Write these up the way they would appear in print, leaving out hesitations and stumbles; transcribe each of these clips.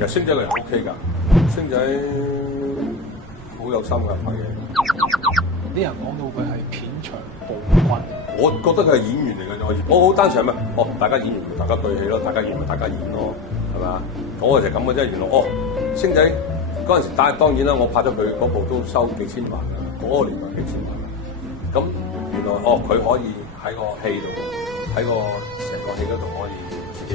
其實星仔個人 O K 㗎，星仔好有心㗎拍嘢。啲人講到佢係片場暴君，我覺得佢係演員嚟嘅，我好單純係咩？哦，大家演員大家對戲咯，大家演咪大家演咯，係咪啊？我就係咁嘅啫。原來星仔嗰陣時，當然啦，我拍咗佢嗰部都收幾千萬啦，嗰個年代幾千萬啦。咁原來佢可以喺個戲度，喺個成個戲嗰度可以自己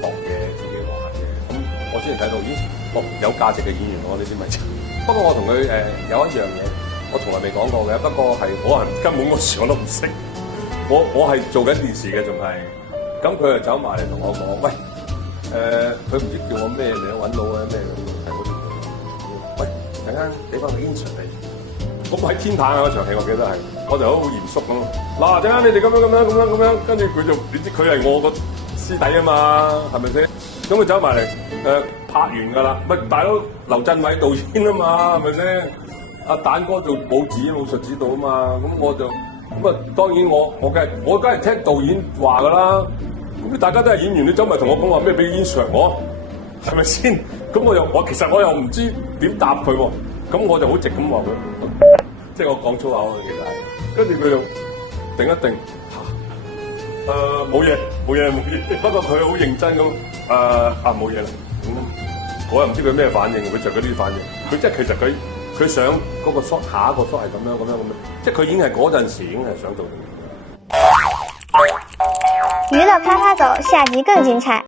度嘢，自己畫嘢。咁我之前睇到已經有價值嘅演員喎，呢啲咪。不過我同佢有一樣嘢。我從來未講過嘅，不過係根本我都唔識。我係做緊電視嘅，仲係。咁佢就走埋嚟同我講：喂，佢唔知叫我咩名，揾到啊咩咁，係嗰啲。喂，陣間俾翻個 intro 嚟。咁喺天壇啊嗰場戲，我記得係，我就好嚴肅咁。嗱，陣間你哋咁樣，跟住佢就，你知佢係我個師弟啊嘛，係咪先？咁佢走埋嚟，拍完㗎啦。喂，大佬劉鎮偉導演啊嘛，係咪先？阿蛋哥做武術指導啊嘛，咁我就當然我梗係聽導演話噶啦，咁大家都係演員，你走埋同我講話咩俾煙上我，係咪先？咁其實我又唔知點答佢喎，咁我就好直咁話佢，即係我講粗口嘅其實係，跟住佢就定一定，冇嘢，不過佢好認真咁，冇嘢啦，我又唔知佢咩反應，佢就嗰啲反應，佢即係其實佢想嗰個 shot 下一個 shot 係咁樣，即係佢已經係嗰陣時已經係想做。娛樂啪啪走，下集更精彩。